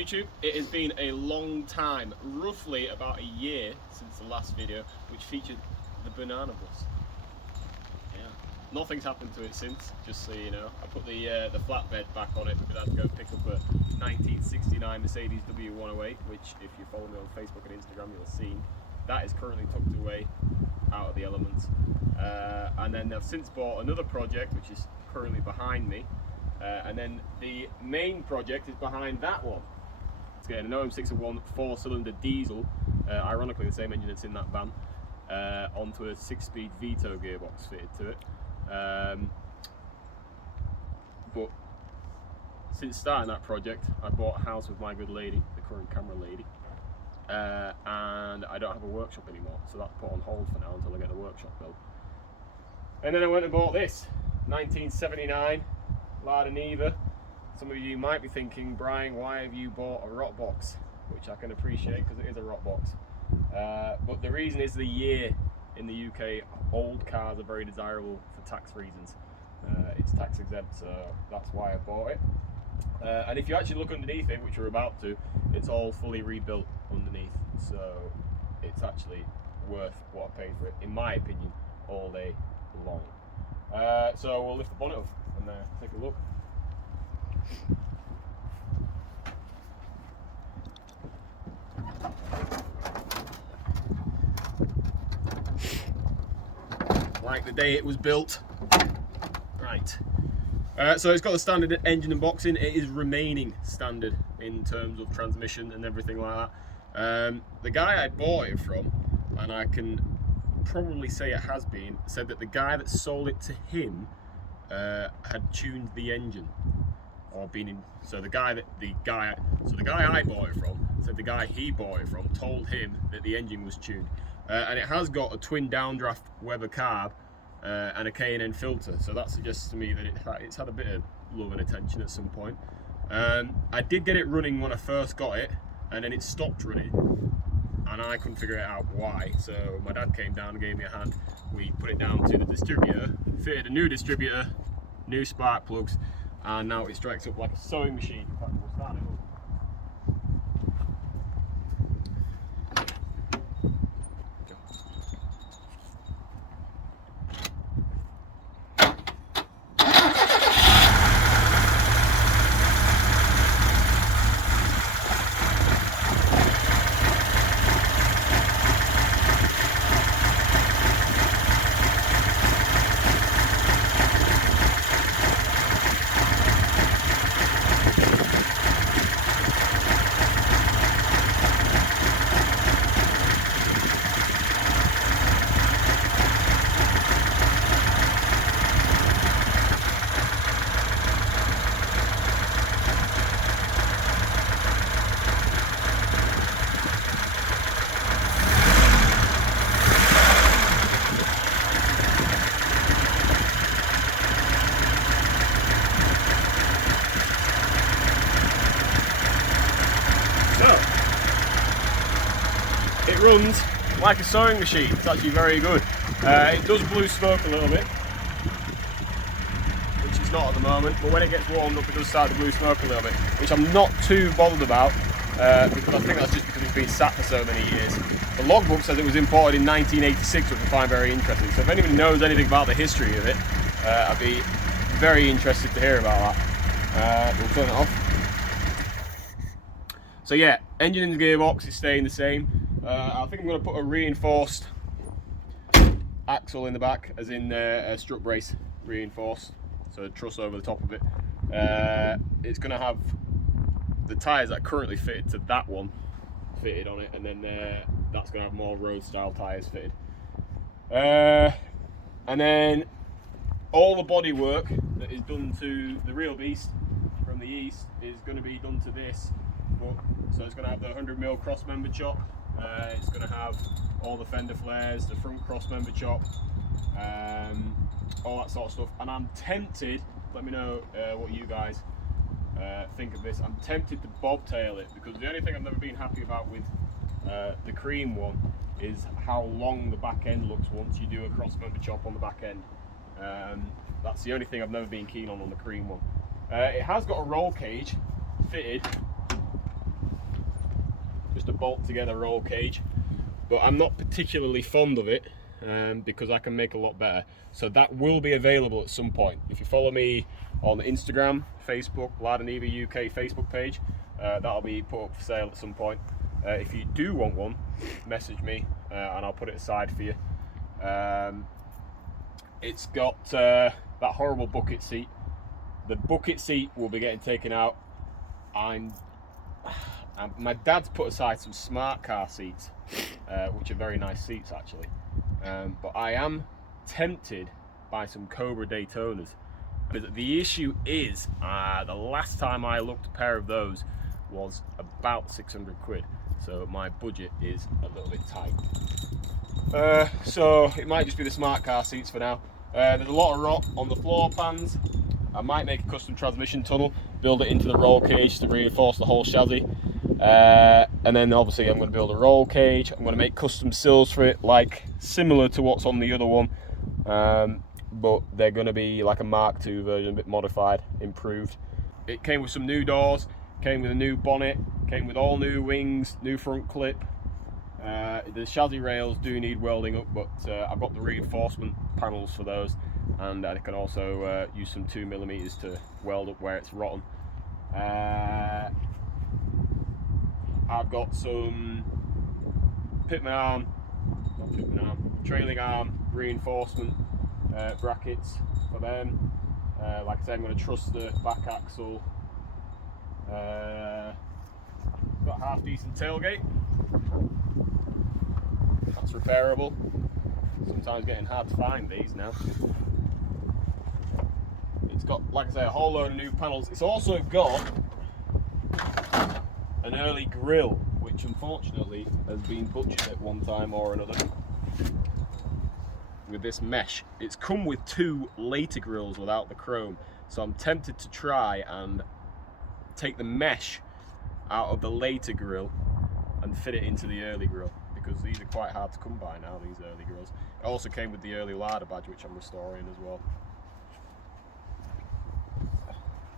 YouTube? It has been a long time, roughly about a year since the last video, which featured the banana bus. Yeah, nothing's happened to it since, just so you know. I put the flatbed back on it because I had to go pick up a 1969 Mercedes W108, which if you follow me on Facebook and Instagram you'll have seen. That is currently tucked away out of the elements. And then I've since bought another project which is currently behind me. And then the main project is behind that one. It's getting an OM601 4-cylinder diesel, ironically the same engine that's in that van, onto a 6-speed Vito gearbox fitted to it. But since starting that project, I bought a house with my good lady, the current camera lady, and I don't have a workshop anymore, so that's put on hold for now until I get the workshop built. And then I went and bought this 1979 Lada Niva. Some of you might be thinking, Brian, why have you bought a rot box? Which I can appreciate because it is a rot box. But the reason is the year in the UK, old cars are very desirable for tax reasons. It's tax exempt, so that's why I bought it. And if you actually look underneath it, which we're about to, it's all fully rebuilt underneath. So it's actually worth what I paid for it, in my opinion, all day long. So we'll lift the bonnet up and take a look. Like the day it was built. Right. So it's got the standard engine and boxing. It is remaining standard in terms of transmission and everything like that. The guy I bought it from, and I can probably say it has been, said that the guy that sold it to him had tuned the engine, or been in. So the guy I bought it from said the guy he bought it from told him that the engine was tuned, and it has got a twin downdraft Weber carb and a K&N filter. So that suggests to me that it's had a bit of love and attention at some point. I did get it running when I first got it, and then it stopped running, and I couldn't figure out why. So my dad came down and gave me a hand. We put it down to the distributor, fitted a new distributor, new spark plugs, and now it strikes up like a sewing machine. In fact, we'll start it up. It runs like a sewing machine. It's actually very good. It does blue smoke a little bit, which it's not at the moment, but when it gets warmed up it does start to blue smoke a little bit, which I'm not too bothered about, because I think that's just because it's been sat for so many years. The logbook says it was imported in 1986, which I find very interesting. So if anybody knows anything about the history of it, I'd be very interested to hear about that. We'll turn it off. So yeah, engine and gearbox is staying the same. I think I'm going to put a reinforced axle in the back, as in a strut brace reinforced, so a truss over the top of it. It's going to have the tyres that are currently fitted to that one fitted on it, and then that's going to have more road style tyres fitted. And then all the body work that is done to the real beast from the east is going to be done to this. So it's going to have the 100mm cross member chop. It's going to have all the fender flares, the front cross member chop, all that sort of stuff. And I'm tempted, let me know what you guys think of this. I'm tempted to bobtail it, because the only thing I've never been happy about with the cream one is how long the back end looks once you do a cross member chop on the back end. That's the only thing I've never been keen on the cream one. It has got a roll cage fitted just a bolt together roll cage, but I'm not particularly fond of it because I can make a lot better. So that will be available at some point. If you follow me on Instagram, Facebook, Lada Niva UK Facebook page, that'll be put up for sale at some point. If you do want one, message me and I'll put it aside for you. It's got that horrible bucket seat. The bucket seat will be getting taken out. My dad's put aside some smart car seats, which are very nice seats actually. But I am tempted by some Cobra Daytonas. But the issue is, the last time I looked, a pair of those was about 600 quid. So my budget is a little bit tight. So it might just be the smart car seats for now. There's a lot of rot on the floor pans. I might make a custom transmission tunnel, build it into the roll cage to reinforce the whole chassis. And then obviously I'm going to build a roll cage. I'm going to make custom sills for it, like similar to what's on the other one. But they're going to be like a Mark II version, a bit modified, improved. It came with some new doors, came with a new bonnet, came with all new wings, new front clip. The chassis rails do need welding up, but I've got the reinforcement panels for those, and I can also use some 2mm to weld up where it's rotten. I've got some trailing arm reinforcement brackets for them. Like I said, I'm going to truss the back axle. Got a half decent tailgate. That's repairable. Sometimes getting hard to find these now. It's got, like I say, a whole load of new panels. It's also got an early grille, which unfortunately has been butchered at one time or another with this mesh. It's come with two later grills without the chrome, so I'm tempted to try and take the mesh out of the later grill and fit it into the early grill, because these are quite hard to come by now, these early grills. It also came with the early Lada badge, which I'm restoring as well.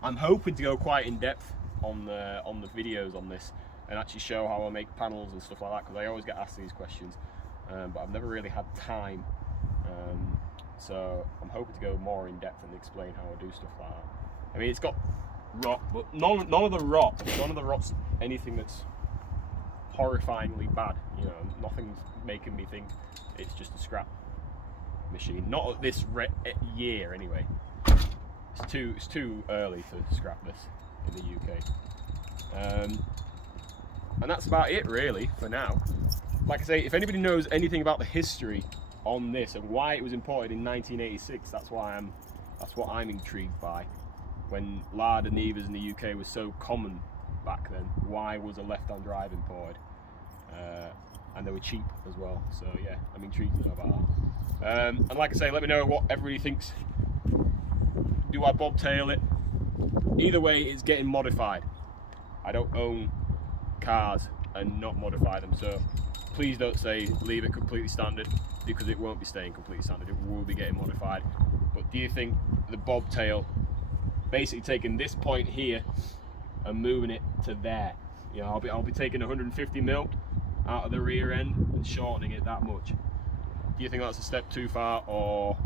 I'm hoping to go quite in depth on the videos on this and actually show how I make panels and stuff like that, because I always get asked these questions, but I've never really had time. So I'm hoping to go more in depth and explain how I do stuff like that. I mean, it's got rot, but none of the rot's anything that's horrifyingly bad. You know, nothing's making me think it's just a scrap machine. Not at this year anyway. It's too early to scrap this in the UK. And that's about it really for now. Like I say, if anybody knows anything about the history on this and why it was imported in 1986, that's what I'm intrigued by. When Lada Nivas in the UK was so common back then, why was a left-hand drive imported? And they were cheap as well, so yeah, I'm intrigued to know about that. And like I say, let me know what everybody thinks. Do I bobtail it? Either way, it's getting modified. I don't own cars and not modify them, so please don't say leave it completely standard, because it won't be staying completely standard, it will be getting modified. But do you think the bobtail, basically taking this point here and moving it to there, you know, I'll be taking 150mm out of the rear end and shortening it that much. Do you think that's a step too far, or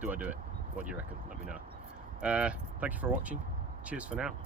do I do it? What do you reckon? Let me know. Thank you for watching. Cheers for now.